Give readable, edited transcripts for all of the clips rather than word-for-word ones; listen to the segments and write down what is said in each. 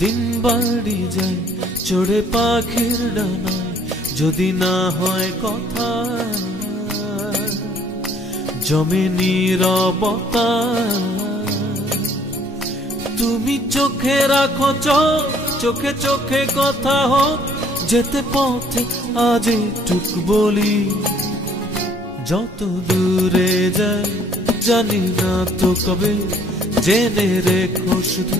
দিন বাড়ি যায় চড়ে পাখির ডানায়, যদি না হয় কথা জমে নীরবতা। তুমি চোখে রাখো চোখ, চোখে চোখে কথা হোক, যেতে পথে আজ টুক বলি। যত দূরে যাই জানি না তো কবে, জেনে রেখো শুধু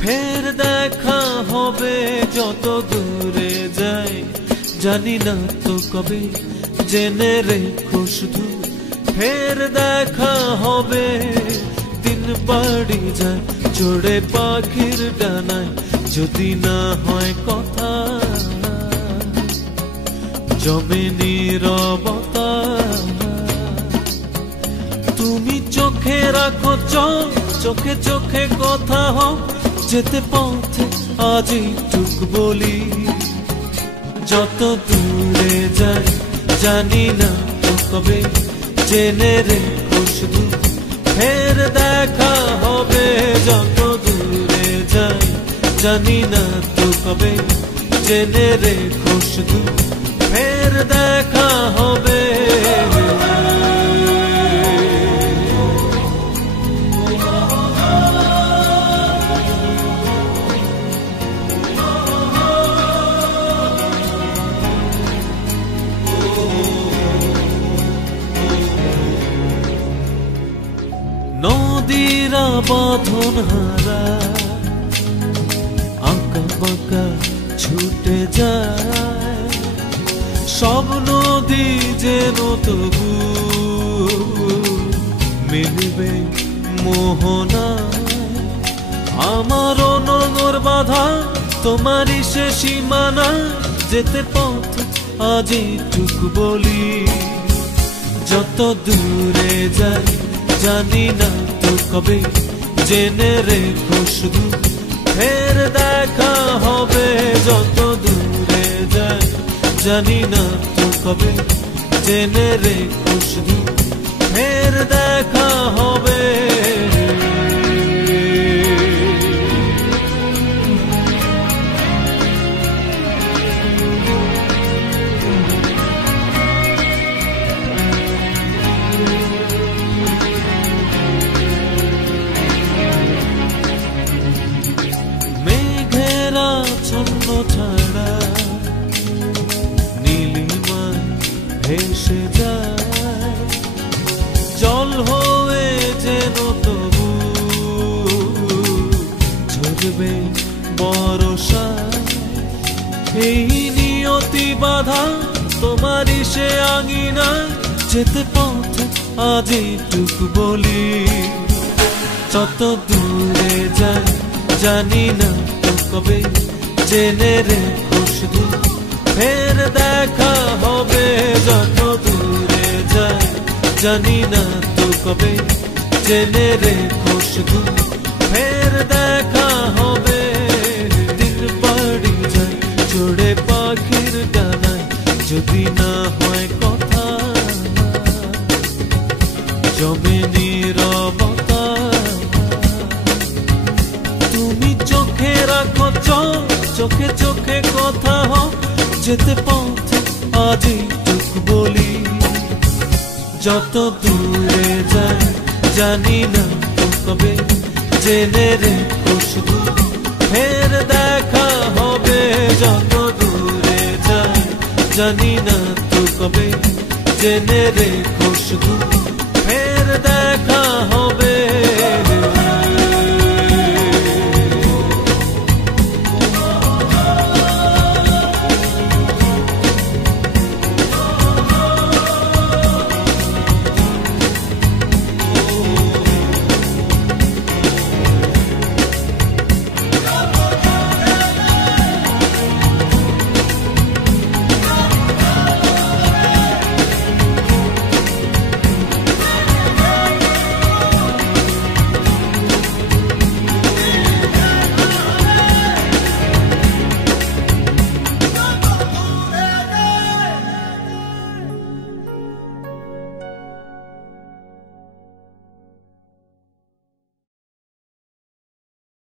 ফের দেখা হবে। যত দূরে যাই জানি না তো কবে, জেনে রেখো শুধু ফের দেখা হবে। দিন বাড়ি যায় চড়ে পাখির ডানায়, যদি না হয় কথা জমে নীরবতা। তুমি চোখে রাখো চোখ, চোখে চোখে কথা হোক, যেতে পথে আজ টুক বলি। যত দূরে যাই জানি না তো কবে, জেনে রেখো শুধু ফের দেখা হবে। যত দূরে যাই জানি না তো কবে, জেনে রেখো শুধু ফের দেখা হবে। নদীরা বাঁধন হারা আঁকা বাঁকা ছুটে যায়, সব নদী যেন তবু মিলবে মোহনায়। আমারও নগর বাঁধা তোমারই সে সীমানা, যেতে পথ আজ টুক বলি। যত দূরে যাই জানি না তো কবে, জেনে রেখো শুধু ফের দেখা হবে। যত দূরে যাই জানি না তো কবে, জেনে রেখো শুধু ফের দেখা হবে। ছন্ন ছাড়া নীলিমায় ভেসে যায়, জল হয়ে যেন তবু ঝরবে বর্ষায়। এই নিয়তি বাধা তোমারই সে আঙিনা, যেতে পথে আজ টুক বলি। যত দূরে যাই জানি না তো কবে, জেনে রেখো শুধু ফের দেখা হবে। যত দূরে যাই জানি না তো কবে, জেনে রেখো শুধু ফের দেখা হবে। দিন বাড়ি যায় চড়ে পাখির ডানায়, যদি না হয় কথা জমে নীরবতা। তুমি চোখে রাখো চোখ, চোখে চোখে কথা হোক, যেতে পথে আজ টুক বলি। যত দূরে যাই জানি না তো কবে, জেনে রেখো শুধু ফের দেখা হবে। যত দূরে যাই জানি না তো কবে, জেনে রেখো শুধু